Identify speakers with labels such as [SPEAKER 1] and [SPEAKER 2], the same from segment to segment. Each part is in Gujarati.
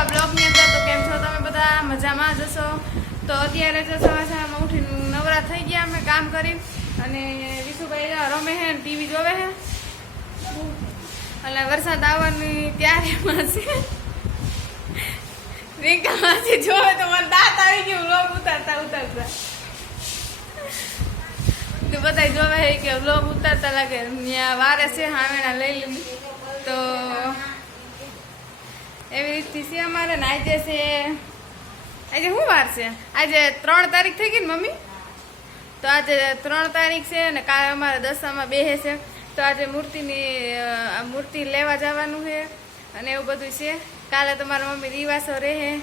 [SPEAKER 1] નવા બ્લોગની અંદર તો કેમ છો તમે બધા? મજામાં જ હશો? તો અત્યારે તો સવાર સવારમાં ઉઠીને નવરા થઈ ગયા અમે કામ કરી અને વિશુભાઈ જો રમે હે ટીવી જોવે હે. એટલે વરસાદ આવવાની ત્યારે છે. રિંકામાંથી જોવે તો મને દાંત આવી ગયું લોક ઉતારતા ઉતારતા. તો બધા જોવે કે બ્લોગ ઉતારતા લાગે વારે છે, હાવેણા લઈ લીધું. તો એવી રીતથી છે અમારે ને આજે છે, આજે શું વાર છે? આજે ત્રણ તારીખ થઈ ગઈ ને મમ્મી? તો આજે ત્રણ તારીખ છે ને કાલે અમારે દશામાં બેહે છે. તો આજે મૂર્તિની મૂર્તિ લેવા જવાનું છે અને એવું બધું છે. કાલે તમારા મમ્મી દિવાસો રહે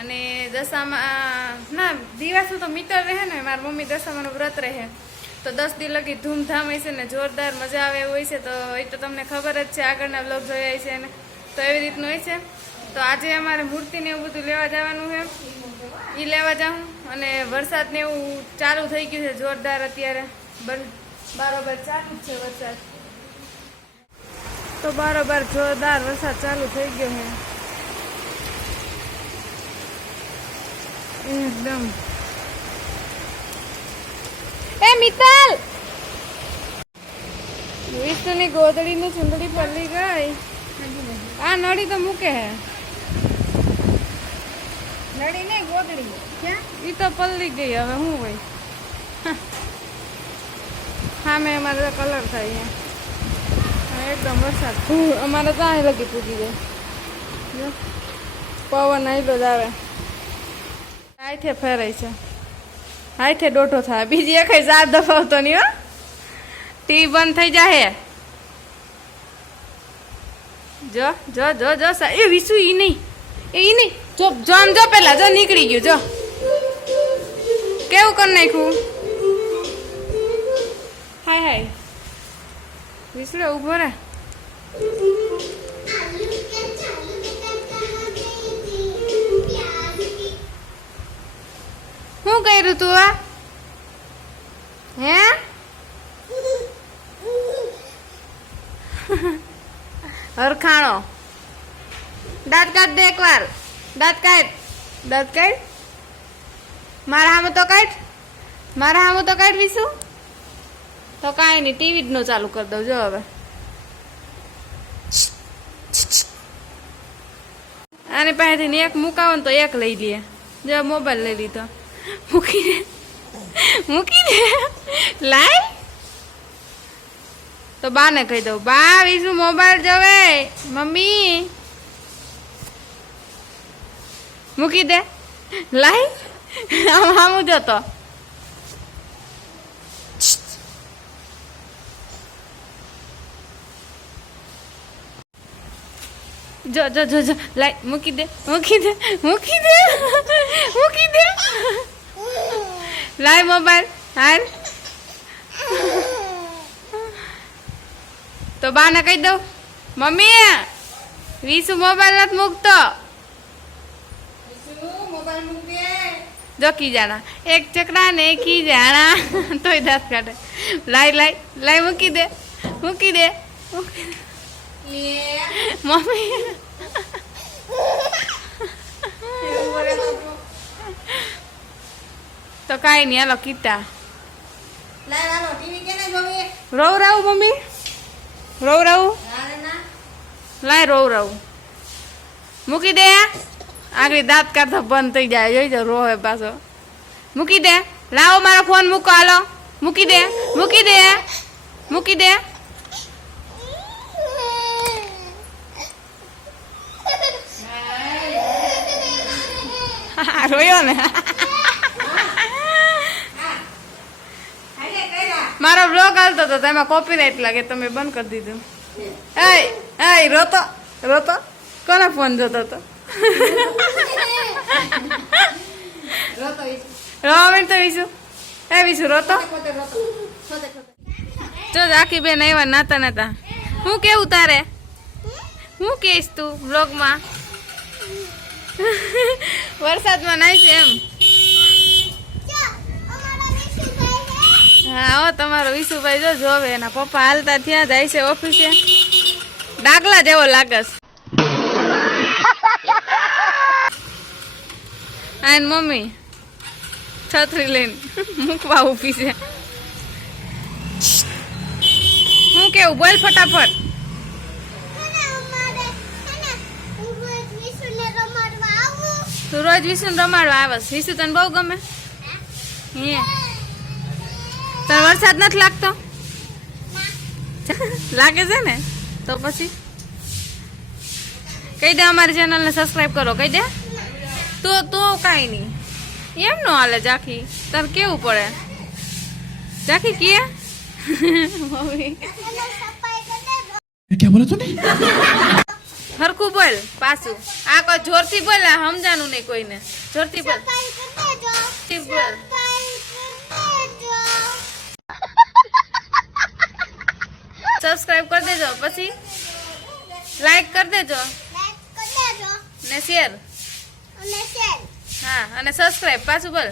[SPEAKER 1] અને દશામાં ના, દિવાસો તો મિત્ર રહે ને, મારા મમ્મી દશામાનું વ્રત રહે તો દસ દી લગી ધૂમધામ હોય છે ને, જોરદાર મજા આવે હોય છે. તો એ તો તમને ખબર જ છે, આગળના બ્લોગ જોયા છે ને. તો એવી રીતનું હોય છે. તો આજે અમારે મૂર્તિને એવું બધું લેવા જવાનું છે. એ લેવા જાઉં અને વરસાદ ને એવું ચાલુ થઈ ગયું છે જોરદાર અત્યારે. બર- બરોબર ચાલુ જ છે વરસાદ. તો બરોબર જોરદાર વરસાદ ચાલુ થઈ ગયો છે. એકદમ. એ મિત્તલ! વિષ્ણુની ગોદડીની ચૂંદડી પડી ગઈ. આ નળી તો મૂકે હે.
[SPEAKER 2] નળી નહીં ગોદડી. ક્યાં?
[SPEAKER 1] ઈ તો પલ્લી ગઈ હવે શું હોય? હા મેં અમારે તો કલર થાય છે એકદમ વરસાદ. અમારે તો અહીં લગી પૂજી જાય પવન આયલો જ આવે. હાથે ફેરાય છે. હાથે દોઢો થાય. બીજી એક સાત દફાવતો નહીં હો. ટીવી બંધ થઈ જાય જો જો જો જો એ વિસુ ઈ નહીં. એ ઈ નહીં. જો જો, આમ જો પેલા, જો નીકળી ગયું, જો. કેવું કરી નાખ્યું? હાય હાય. વિસડે ઊભો રે. શું કર્યું તું આ? હે? હરખાણો. દાંત કાઢ દે એકવાર. દાંત કાઢ. દાંત કાઢ. મારા હામે તો કાઢ. મારા હામે તો કાઢ વિશું તો કાંઈ નહીં, ટીવી જ નો ચાલુ કરી દઉં, જો હવે. આને પાસેથી એક મુકાવો ને તો એક લઈ લઈએ જો મોબાઈલ લઈ લીધો. મૂકી દે. મૂકી દે. લાય. તો બાને કહી દઉં, બા, બીજું મોબાઈલ જોવે. મમ્મી. મૂકી દે. લાય આમ આમ જતો. જો જો જો જો. લાઈ, મૂકી દે મૂકી દે મૂકી દે. મૂકી દે. લાઈ મોબાઈલ. હાલ. તો બાને કહી દઉં મમ્મી વિશુ મોબાઈલ નથી મૂકતો. જો કી જાણા એક ચકડા ને કી જાણા તોય દાંત કાઢે. લાય લાઈ લાઈ મૂકી દે મૂકી દે મમ્મી.
[SPEAKER 2] તો
[SPEAKER 1] કાંઈ નહીં હાલો
[SPEAKER 2] કીતા
[SPEAKER 1] રોવ રાવું મમ્મી. રોવ રાવું લાય રોવ રાવું મૂકી દે. આગળ દાંત કાઢતા બંધ થઈ જાય. જોઈ જાવ રોવે પાછો. મૂકી દે. લાવો મારો ફોન મૂકો હાલો. મૂકી દે. મૂકી દે. મૂકી દે. રોયો ને
[SPEAKER 2] હાલે કર્યા
[SPEAKER 1] મારો બ્લોગ હાલતો હતો એમાં કોપીરાઇટ લાગે તમે બંધ કરી દીધું. એય એ રોતો રોતો, કોને ફોન જોતો હતો માંડ તો વિશું એ વિશું રોતો. જો આખી બેન આવ્યા નાતા નાતા. હું કેવું તારે? હું કહીશ તું બ્લોગમાં વરસાદમાં નાઈશ એમ? હા તમારો વિશુભાઈ જો જોવે, એના પપ્પા હાલતા ત્યાં જાય છે ઓફિસે. ડાગલા જેવો લાગે છે. મમ્મી, છત્રી લઈને મૂકવા ઊભી છે. હું કેવું, બોલ ફટાફટ. તું રોજ વિસુ રમાડવા આવે. વિસુ તને બહુ ગમે? હે? તને વરસાદ નથી લાગતો? લાગે છે ને? તો પછી? કહી દે અમારી ચેનલને સબસ્ક્રાઈબ કરો કહી દે? તો તો કાંઈ નહીં. એમ નો હાલે જાખી. તારે કેવું પડે? જાખી કે? હરખું બોલ પાછું. આ કોઈ જોરથી બોલ સમજાનું નહીં કોઈને. જોરથી બોલ. બોલ. સબસ્ક્રાઇબ કરી દેજો પછી લાઈક કરી દેજો ને શેર હા અને સબસ્ક્રાઇબ પાછું બોલ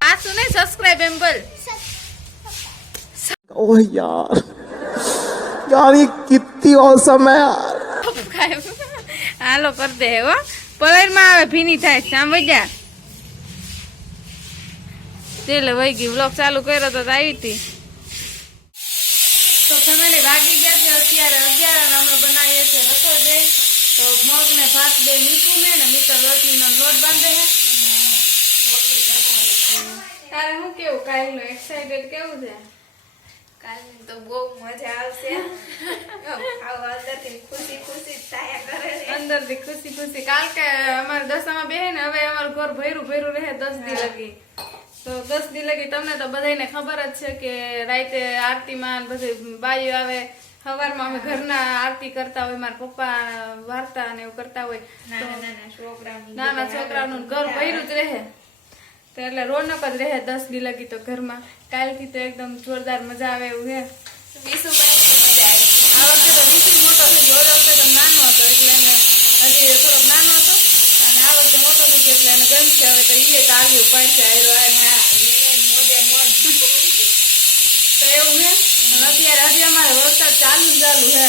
[SPEAKER 1] પાછું નહીં સબસ્ક્રાઇબ એમ બોલ
[SPEAKER 3] ओह यार यार ये कितनी औसम है यार
[SPEAKER 1] હાલો કરી દે હો પલરમાં આવે ભીની થાય સામ જા તેલે વહી ગઈ. વ્લોગ ચાલુ કર્યો તો તો આવી હતી. તો ફેમિલી વાગી ગયા છે. અત્યારે અગિયાર અને અમે બનાવીએ છીએ રસોઈ દઈ તો મગ ને ભાત બે મીઠું ને ને મિત્ર રોટલીનો લોટ બાંધે છે. તારે શું કેવું? કાલનું એક્સાઇટેડ કેવું છે?
[SPEAKER 2] કાલની તો બહુ મજા આવશે. ખાવા અંદરથી ખુશી ખુશી જ થયા કરે છે
[SPEAKER 1] અંદરથી ખુશી ખુશી. કાલ કે અમારે દશામાં બેહે ને હવે અમારું ઘર ભર્યું ભર્યું રહે દસ દી લગી. તો દસ દી લગી તમને તો બધાને ખબર જ છે કે રાતે આરતીમાં બધી બાઈઓ આવે. સવારમાં અમે ઘરના આરતી કરતા હોય મારા પપ્પા વાર્તા ને એવું કરતા હોય.
[SPEAKER 2] નાના છોકરાઓની
[SPEAKER 1] ઘર ભર્યું જ રહે. તો એટલે રોનક જ રહે દસ દી લગી તો ઘરમાં. કાલથી તો એકદમ જોરદાર મજા આવે એવું હે.
[SPEAKER 2] વિશુભાઈ
[SPEAKER 1] આ વખતે તો વિશી મોટો ગયો ઓલા વખતે તો નાનો હતો એટલે એને હજી થોડોક નાનો હતો અને આ વખતે મોટો થઈ ગયો એટલે એને ગમશે હવે તો એ આવ્યું પડશે
[SPEAKER 2] મોજે મોજ
[SPEAKER 1] તો એવું છે અને અત્યારે હજી અમારે વરસાદ ચાલુ ચાલુ છે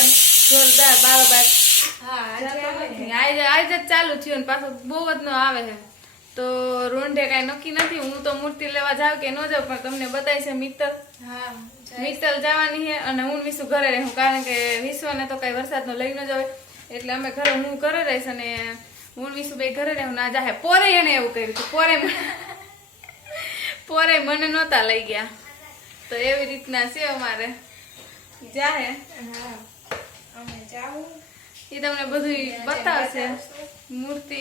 [SPEAKER 1] જોરદાર બારોબાર
[SPEAKER 2] હા આજે
[SPEAKER 1] આજે જ ચાલુ થયું ને પાછું બહુ જ નો આવે છે તો રોંઢે કાંઈ નક્કી નથી. હું તો મૂર્તિ લેવા જાઉં કે ન જાઉં પણ તમને બતાવી છે મિત્તલ.
[SPEAKER 2] હા
[SPEAKER 1] મિત્તલ જવાની છે અને હું વિશું વિશુ ઘરે રહું કારણ કે વિશ્વને તો કઈ વરસાદનો લઈ ન જાવે એટલે અમે ઘરે હું ઘરે રહીશ અને હું ને વિશુ બે ઘરે રહું ના જાહે. પોરે એને એવું કર્યું હતું પોરે પોરે મને નહોતા લઈ ગયા. તો એવી રીતના છે અમારે. જાહે.
[SPEAKER 2] હા.
[SPEAKER 1] એ તમને બધું બતાવશે. મૂર્તિ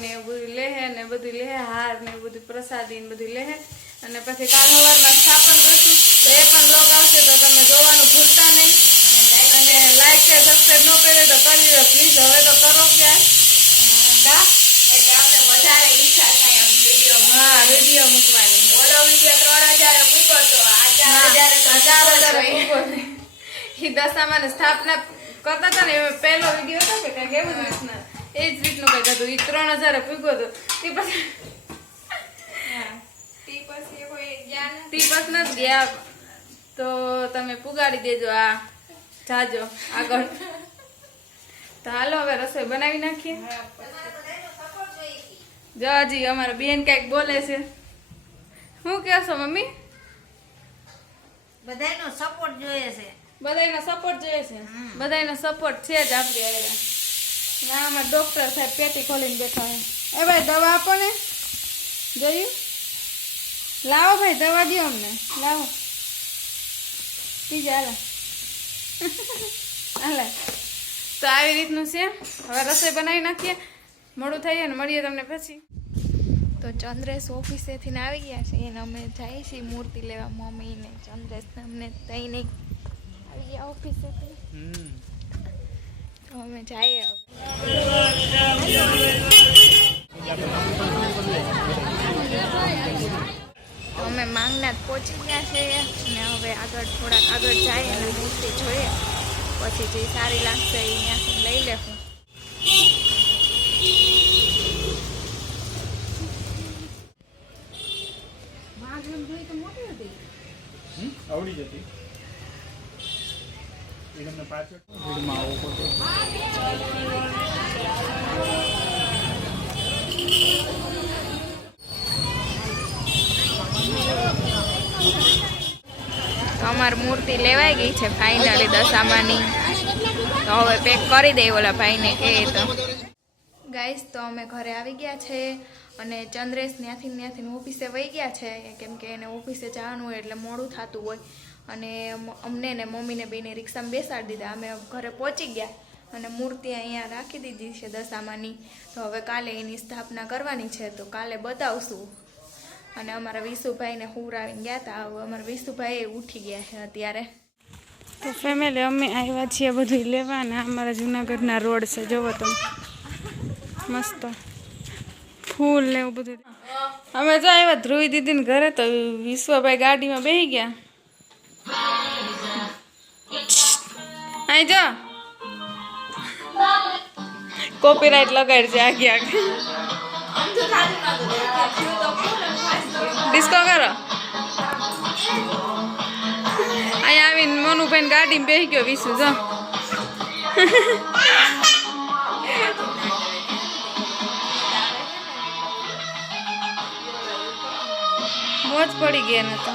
[SPEAKER 1] ને બધું લેહે ને બધું લેહે હાર ને બધું પ્રસાદી ને બધું લેહે. અને પછી કાલ સવારમાં સ્થાપન કરશું. તો એ પણ લોક આવશે તો તમે જોવાનું ભૂલતા નહીં. અને લાઈક છે સબસ્ક્રાઈબ ન કરે તો કરી દો. પ્લીઝ હવે તો કરો ક્યાં
[SPEAKER 2] હા, એટલે અમને વધારે ઈચ્છા થાય આમ વીડિયો
[SPEAKER 1] હા વીડિયો મૂકવાની.
[SPEAKER 2] ઓલો વીડિયો ત્રણ હજાર મૂકો તો આ ચાર હજાર તો
[SPEAKER 1] હજાર મૂકો છે. દશામાં સ્થાપના કરતા હતા ને એ પહેલો વીડિયો હતો કે કંઈક એવું જ રીતના. એ જ રીતનું કંઈક હતું. એ ત્રણ હજાર પૂગ્યો હતો. તે પછી બસ નથી ગયા. તો તમે પુગાડી દેજો આ. જાજો આગળ. તો હાલો હવે રસોઈ બનાવી નાખીએ. જો હજી અમારા બેન કંઈક બોલે છે. શું કહો છો મમ્મી?
[SPEAKER 2] બધાયનો સપોર્ટ જોઈએ છે.
[SPEAKER 1] બધાયનો સપોર્ટ જોઈએ છે. બધાયનો સપોર્ટ છે જ આપણી હારે. ના આમાં ડોક્ટર સાહેબ પેટી ખોલીને બેઠા હોય એ ભાઈ દવા આપો ને. જોયું? લાવો ભાઈ દવા દો અમને. લાવો. પીજા હાલો. હાલે. તો આવી રીતનું છે. હવે રસોઈ બનાવી નાખીએ. મોડું થઈએ ને મળીએ તમને પછી.
[SPEAKER 4] તો ચંદ્રેશ ઓફિસેથી આવી ગયા છે. એને અમે જઈએ છીએ મૂર્તિ લેવા મમ્મીને ચંદ્રેશ ને અમને નહીં. આવી ગયા ઓફિસેથી. તો અમે જઈએ હવે. અમે માંગનાથ પહોંચી ગયા છે. ને હવે આગળ થોડાક આગળ જઈએ અને મૂર્તિ જોઈએ. પછી જે સારી લાગશે એ ત્યાંથી લઈ લેશું.
[SPEAKER 3] આવડી જતી.
[SPEAKER 4] તો અમારી મૂર્તિ લેવાઈ ગઈ છે ફાઇનલી દશામાની. તો હવે પેક કરી દે ઓલા ભાઈને કે તો. ગાઈસ તો અમે ઘરે આવી ગયા છે અને ચંદ્રેશ ત્યાંથી ત્યાંથી ઓફિસે વહી ગયા છે. કેમ કે એને ઓફિસે જવાનું હોય એટલે મોડું થતું હોય. અને અમને ને મમ્મીને બેને રિક્ષામાં બેસાડી દીધા. અમે ઘરે પહોંચી ગયા અને મૂર્તિ અહીંયા રાખી દીધી છે દશામાની. તો હવે કાલે એની સ્થાપના કરવાની છે. તો કાલે બતાવશું. અને અમારા વિશુભાઈને હુરાવીને ગયા હતા હવે અમારા વિસુભાઈ ઉઠી ગયા છે અત્યારે.
[SPEAKER 1] તો ફેમિલી અમે આવ્યા છીએ બધું લેવા અને અમારા જુનાગઢના રોડ છે, જોવો તમે. મસ્ત. ફૂલ ને એવું બધું. અમે જો આવ્યા ધ્રુવી દીદીને ઘરે તો વિશ્વભાઈ ગાડીમાં બેસી ગયા. અહીં જો. કોપીરાઇટ લગાડ છે આગે. આખી ડિસ્કો કરો. અહીંયા આવીને મનુભાઈ ગાડીમાં બેસી ગયો વિશુ જો. મોજ પડી ગયા ને તો.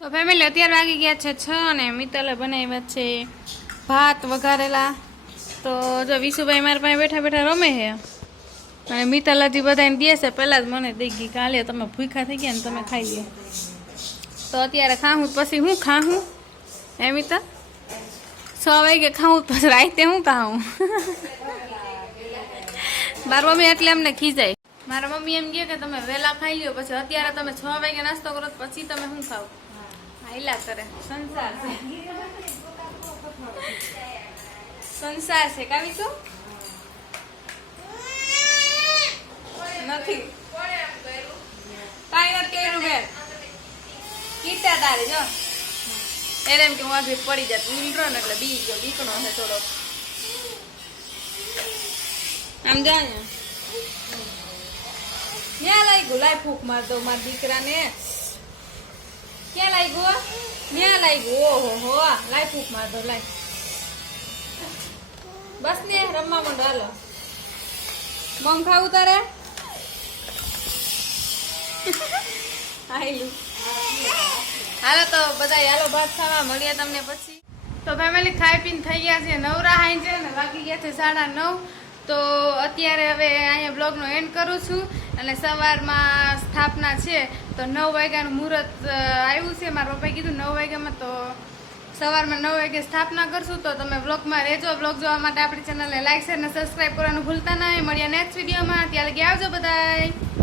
[SPEAKER 1] તો ફેમિલી અત્યારે વાગી ગયા છે છ અને મિત્તલે બનાવ્યા છે ભાત વઘારેલા. તો જો વિશુભાઈ મારા પાસે બેઠા બેઠા રમે છે. અને મિતાલાજી બધા બધાને દેશે પહેલાં જ મને દઈ ગઈ કાલે તમે ભૂખા થઈ ગયા ને તમે ખાઈ લે તો અત્યારે ખાવું પછી હું ખાવું હે મિતા? છ વાગે ખાવું પછી રાતે હું ખાવું મારા મમ્મી એટલે અમને ખીજાય. મારા મમ્મી એમ કહે કે, તમે વહેલા ખાઈ લ્યો, પછી અત્યારે તમે છ વાગે નાસ્તો કરો પછી તમે શું ખાવ? હાઈલા કરે. સંસાર સંસાર છે. કાવી શું નથી. કાંઈ નથી કર્યું મેં કીટા તારે, જો. એને એમ કે હું આજે પડી જાય ઊંડરો ને એટલે બી ગયો, બીકણો છે થોડો આમ જા ને ક્યાં લાગ્યું? લાય ફૂંક માર દઉં મારા દીકરાને. ક્યાં લાગ્યું ક્યાં લાગ્યું? ઓહો, હો. લાય ફૂંક માર દઉં, લાય. બસ ને, રમવા માંડો, હાલો. મમ ખાવું તારે? હાલો તો બધા હાલો ભાત ખાવા મળ્યા તમને પછી. તો ફેમિલી ખાઈ પીને થઈ ગયા છે નવરા હાઈ છે ને વાગી ગયા છે સાડા નવ. તો અત્યારે હવે અહીંયા બ્લોગનો એન્ડ કરું છું. અને સવારમાં સ્થાપના છે. તો નવ વાગ્યાનું મુહૂર્ત આવ્યું છે. મારા પપ્પાએ કીધું નવ વાગ્યામાં તો સવારમાં નવ વાગે સ્થાપના કરશું. તો તમે બ્લોગમાં રહેજો. બ્લોગ જોવા માટે આપણી ચેનલને લાઈક શેર અને સબસ્ક્રાઈબ કરવાનું ભૂલતા નહીં મળ્યા નેક્સ્ટ વિડીયોમાં ત્યાં લગી આવજો બધાય.